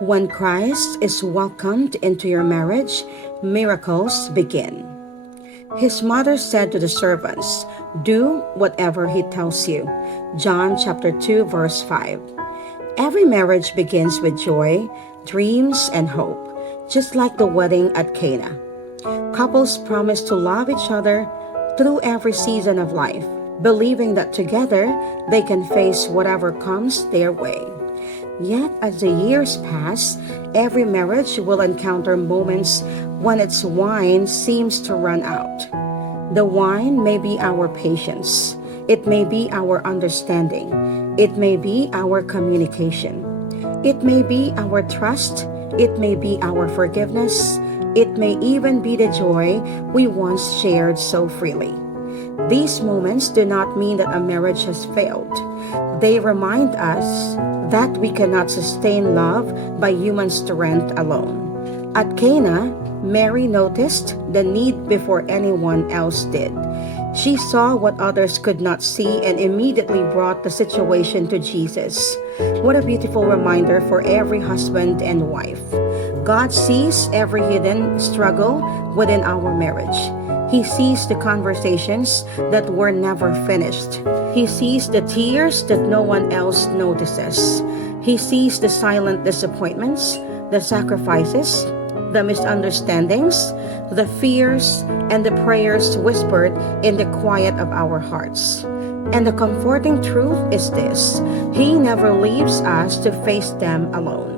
When Christ is welcomed into your marriage, miracles begin. His mother said to the servants, "Do whatever he tells you." John chapter 2 verse 5. Every marriage begins with joy, dreams, and hope, just like the wedding at Cana. Couples promise to love each other through every season of life, believing that together they can face whatever comes their way. Yet, as the years pass, every marriage will encounter moments when its wine seems to run out. The wine may be our patience. It may be our understanding. It may be our communication. It may be our trust. It may be our forgiveness. It may even be the joy we once shared so freely. These moments do not mean that a marriage has failed. They remind us that we cannot sustain love by human strength alone. At Cana, Mary noticed the need before anyone else did. She saw what others could not see and immediately brought the situation to Jesus. What a beautiful reminder for every husband and wife. God sees every hidden struggle within our marriage. He sees the conversations that were never finished. He sees the tears that no one else notices. He sees the silent disappointments, the sacrifices, the misunderstandings, the fears, and the prayers whispered in the quiet of our hearts. And the comforting truth is this: He never leaves us to face them alone.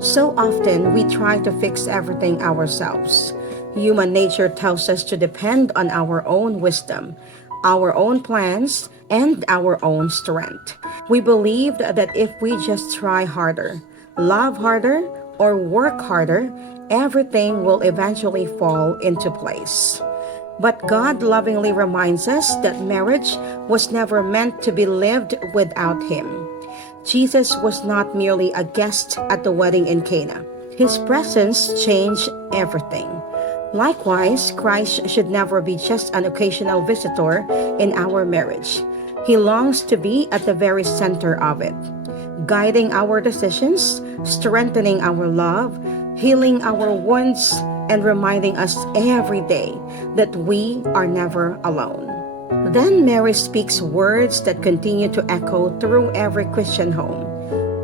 So often we try to fix everything ourselves. Human nature tells us to depend on our own wisdom, our own plans, and our own strength. We believed that if we just try harder, love harder, or work harder, everything will eventually fall into place. But God lovingly reminds us that marriage was never meant to be lived without Him. Jesus was not merely a guest at the wedding in Cana. His presence changed everything. Likewise, Christ should never be just an occasional visitor in our marriage. He longs to be at the very center of it, guiding our decisions, strengthening our love, healing our wounds, and reminding us every day that we are never alone. Then Mary speaks words that continue to echo through every Christian home.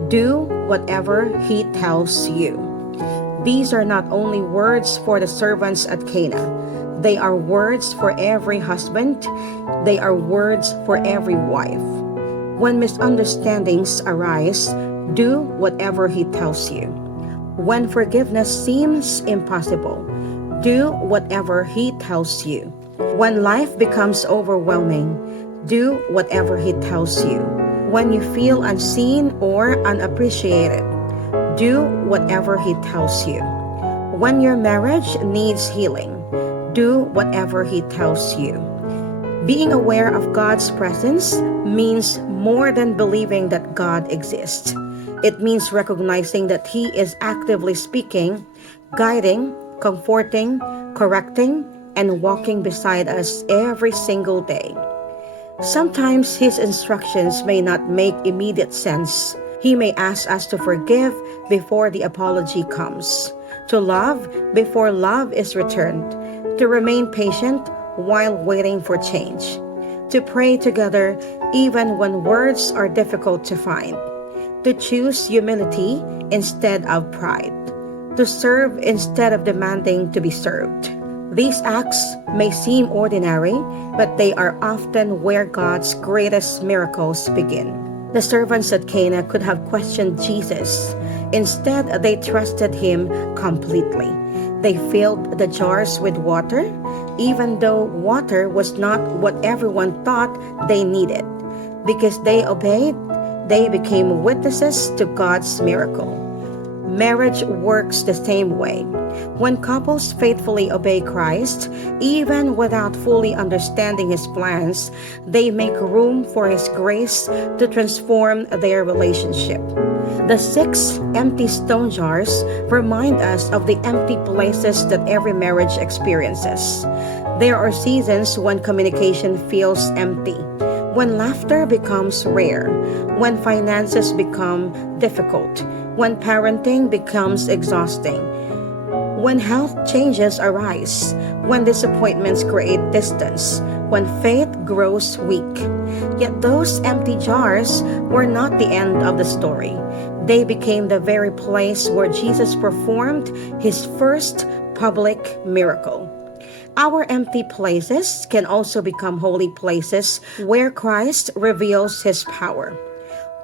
Do whatever he tells you. These are not only words for the servants at Cana. They are words for every husband. They are words for every wife. When misunderstandings arise, do whatever he tells you. When forgiveness seems impossible, do whatever he tells you. When life becomes overwhelming, do whatever he tells you. When you feel unseen or unappreciated, do whatever he tells you. When your marriage needs healing, do whatever he tells you. Being aware of God's presence means more than believing that God exists. It means recognizing that He is actively speaking, guiding, comforting, correcting, and walking beside us every single day. Sometimes His instructions may not make immediate sense. He may ask us to forgive before the apology comes, to love before love is returned, to remain patient while waiting for change, to pray together even when words are difficult to find, to choose humility instead of pride, to serve instead of demanding to be served. These acts may seem ordinary, but they are often where God's greatest miracles begin. The servants at Cana could have questioned Jesus. Instead, they trusted Him completely. They filled the jars with water, even though water was not what everyone thought they needed. Because they obeyed, they became witnesses to God's miracle. Marriage works the same way. When couples faithfully obey Christ, even without fully understanding His plans, they make room for His grace to transform their relationship. The 6 empty stone jars remind us of the empty places that every marriage experiences. There are seasons when communication feels empty, when laughter becomes rare, when finances become difficult, when parenting becomes exhausting, when health changes arise, when disappointments create distance, when faith grows weak. Yet those empty jars were not the end of the story. They became the very place where Jesus performed his first public miracle. Our empty places can also become holy places where Christ reveals his power.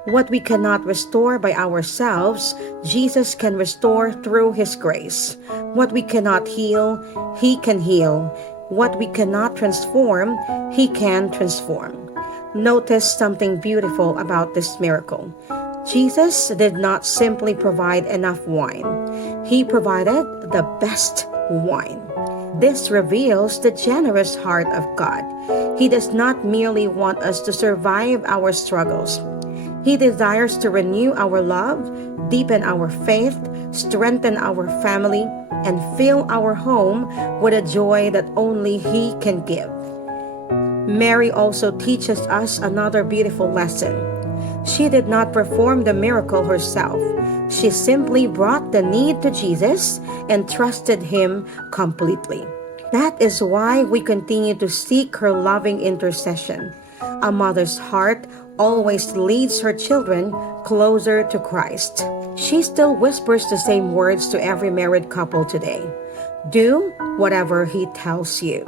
What we cannot restore by ourselves, Jesus can restore through his grace. What we cannot heal, he can heal. What we cannot transform, he can transform. Notice something beautiful about this miracle. Jesus did not simply provide enough wine. He provided the best wine. This reveals the generous heart of God. He does not merely want us to survive our struggles. He desires to renew our love, deepen our faith, strengthen our family, and fill our home with a joy that only he can give. Mary also teaches us another beautiful lesson. She did not perform the miracle herself. She simply brought the need to Jesus and trusted him completely. That is why we continue to seek her loving intercession. A mother's heart always leads her children closer to Christ. She still whispers the same words to every married couple today. Do whatever he tells you.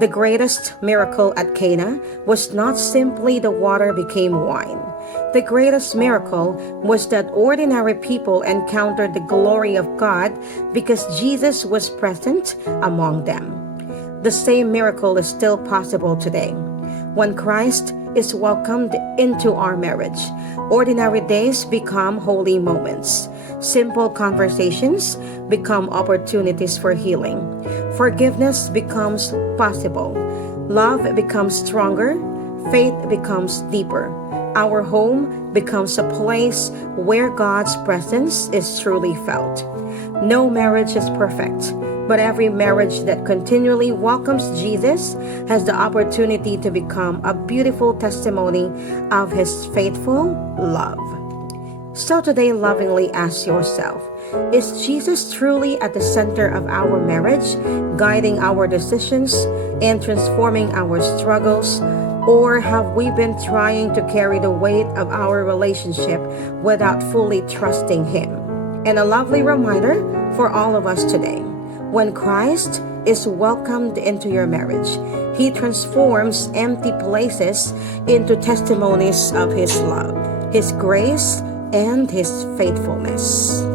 The greatest miracle at Cana was not simply the water became wine. The greatest miracle was that ordinary people encountered the glory of God because Jesus was present among them. The same miracle is still possible today. When Christ is welcomed into our marriage, ordinary days become holy moments. Simple conversations become opportunities for healing. Forgiveness becomes possible. Love becomes stronger. Faith becomes deeper. Our home becomes a place where God's presence is truly felt. No marriage is perfect, but every marriage that continually welcomes Jesus has the opportunity to become a beautiful testimony of his faithful love. So today, lovingly ask yourself, is Jesus truly at the center of our marriage, guiding our decisions and transforming our struggles? Or have we been trying to carry the weight of our relationship without fully trusting him? And a lovely reminder for all of us today. When Christ is welcomed into your marriage, he transforms empty places into testimonies of his love, his grace, and his faithfulness.